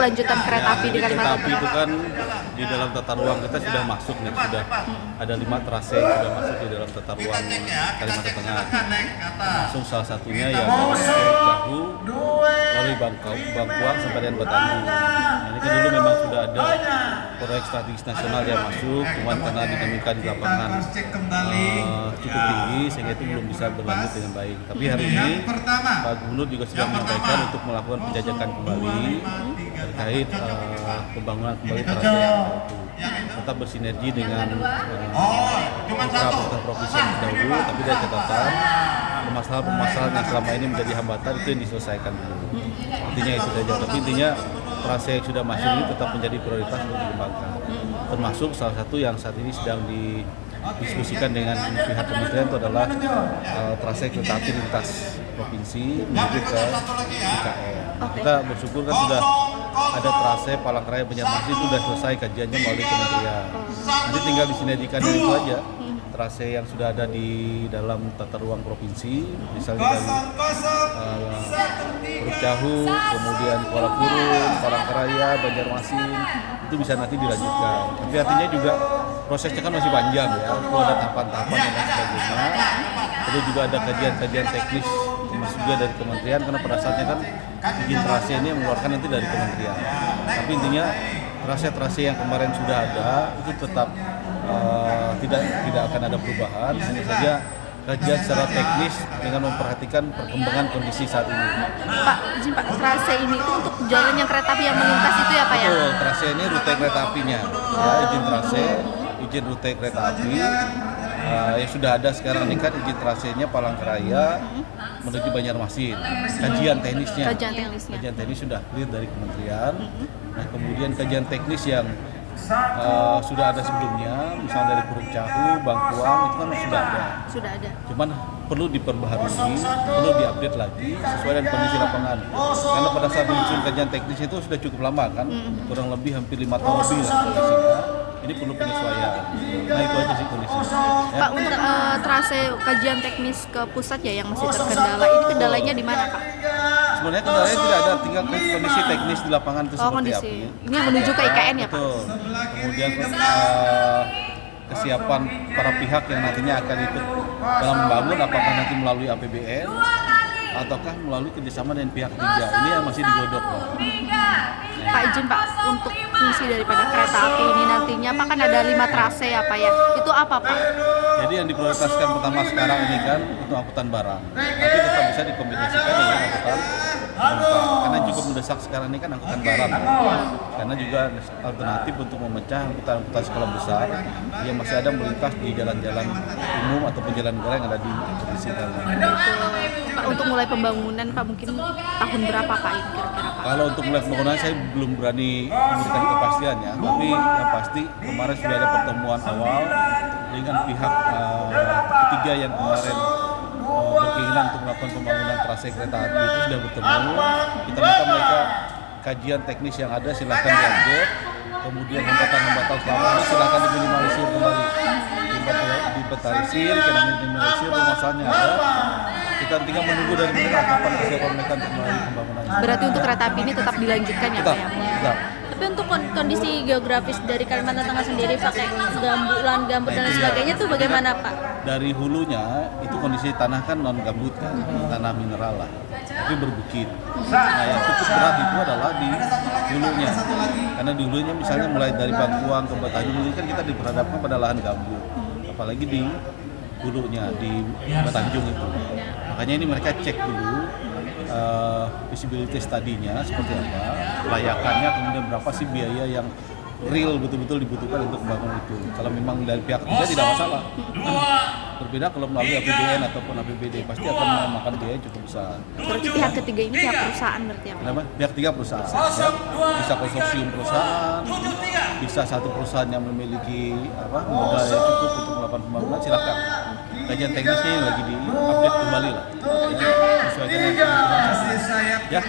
kelanjutan kereta api di kereta Kalimantan api Tengah? itu kan di dalam tata ruang kita sudah masuk nih, sudah ada 5 trase yang sudah masuk di dalam tata ruang Kalimantan Tengah. Langsung salah satunya ya dari Curug Jahu melalui Bangkuang sampai dengan Batandu. Nah, ini kan dulu memang sudah ada proyek strategis nasional yang masuk, cuman karena dinamika di lapangan cukup tinggi sehingga itu belum bisa berlanjut dengan baik. Tapi hari ini Pak Gubernur juga sudah menyampaikan untuk melakukan penjajakan kembali terkait pembangunan kembali trase yang itu. Tetap bersinergi dengan pemerintah provinsi yang terdahulu, tapi dari catatan permasalahan yang selama ini menjadi hambatan itu yang diselesaikan dulu. Intinya itu saja. Tapi intinya trase yang sudah masuk ini tetap menjadi prioritas untuk dikembangkan. Termasuk salah satu yang saat ini sedang didiskusikan dengan pihak kementerian itu adalah trase kereta api lintas provinsi menuju ke IKN. Kita bersyukur kan sudah ada trase Palangkaraya Banjarmasin itu sudah selesai kajiannya melalui kementerian. Nanti tinggal disinergikan itu aja. Trase yang sudah ada di dalam tata ruang provinsi, misalnya dari Curug Jahu, kemudian Kuala Kurun, Palangkaraya, Banjarmasin, itu bisa nanti dilanjutkan. Tapi artinya juga prosesnya kan masih panjang ya, perlu ada tahapan-tahapan dan lain sebagainya. Perlu juga ada kajian-kajian teknis juga dari kementerian, karena pada saatnya kan izin trase ini mengeluarkan nanti dari kementerian. Tapi intinya trase-trase yang kemarin sudah ada itu tetap tidak akan ada perubahan, hanya saja kajian secara teknis dengan memperhatikan perkembangan kondisi saat ini. Pak, izin Pak, trase ini itu untuk jalan yang kereta api yang melintas itu ya Pak ya? Betul, trase ini rute kereta apinya, ya, izin trase, izin rute kereta api yang sudah ada sekarang ini kan izin trasenya Palangkaraya menuju Banjarmasin. Kajian teknis sudah clear dari kementerian. Nah, kemudian kajian teknis yang sudah ada sebelumnya, misalnya dari Curug Jahu, Bangkuang itu kan sudah ada. Cuman perlu diperbaharui, perlu diupdate lagi sesuai dengan kondisi lapangan. Karena pada saat menyusun kajian teknis itu sudah cukup lama kan, kurang lebih hampir 5 tahun lebih lah kondisinya. Ini perlu penyesuaian. Nah itu aja sih kondisinya. Ya. Pak, untuk trase kajian teknis ke pusat ya yang masih terkendala, ini kendalanya di mana Pak? Sebenarnya kendalanya tidak ada, tinggal kondisi teknis di lapangan itu seperti apa. Ini yang menuju ke IKN ya Pak? Betul. Kemudian kesiapan para pihak yang nantinya akan ikut dalam membangun, apakah nanti melalui APBN ataukah melalui kerjasama dengan pihak ketiga. Ini yang masih digodok. Pak, izin Pak, untuk fungsi daripada kereta api ini nantinya Pak kan ada 5 trase ya Pak ya, itu apa Pak? Jadi yang diprioritaskan pertama sekarang ini kan untuk angkutan barang, tapi tetap bisa dikombinasikan dengan angkutan penumpang. Karena yang cukup mendesak sekarang ini kan angkutan barang, karena juga alternatif untuk memecah angkutan skala besar yang masih ada melintas di jalan-jalan umum ataupun jalan negara yang ada di provinsi Kalimantan. Pak, untuk mulai pembangunan Pak mungkin tahun berapa Pak ini kira-kira Pak? Kalau untuk mulai pembangunan saya belum berani memberikan kepastian ya, tapi yang pasti kemarin sudah ada pertemuan awal dengan pihak ketiga yang kemarin berkeinginan untuk melakukan pembangunan trase kereta api itu sudah bertemu. Kita minta mereka kajian teknis yang ada silahkan diupdate, kemudian hambatan-hambatan selama ini silahkan diminimalisir kembali, diinventarisir, karena minimalisir permasalahannya ada. Kita tinggal menunggu dari mereka kapan kesiapan mereka untuk melalui pembangunan. Berarti untuk kereta api ini tetap dilanjutkan ya Pak ya? Tetap. Tapi untuk kondisi geografis dari Kalimantan Tengah sendiri Pak, kayak lahan gambut dan lain sebagainya itu bagaimana Pak? Dari hulunya itu kondisi tanah kan non gambut kan, tanah mineral lah, tapi berbukit. Nah yang cukup berat itu adalah di hulunya, karena di hulunya misalnya mulai dari Bangkuang ke Batandu ini kan kita diperhadapkan pada lahan gambut, apalagi di hulunya di Batanjung itu. Makanya ini mereka cek dulu visibility study-nya seperti apa, kelayakannya, kemudian berapa sih biaya yang real betul-betul dibutuhkan untuk membangun itu. Kalau memang dari pihak ketiga tidak masalah. Berbeda kalau melalui APBN ataupun APBD pasti akan memakan biaya yang cukup besar. Berarti pihak ketiga ini pihak perusahaan berarti ya Pak? Kenapa? Pihak ketiga perusahaan. Ya. Bisa konsorsium perusahaan, bisa satu perusahaan yang memiliki modal yang cukup untuk melakukan pembangunan, silakan. Kajian teknisnya yang lagi diupdate kembali lah. Ya. Sesuaikan dengan kebutuhan. Ya.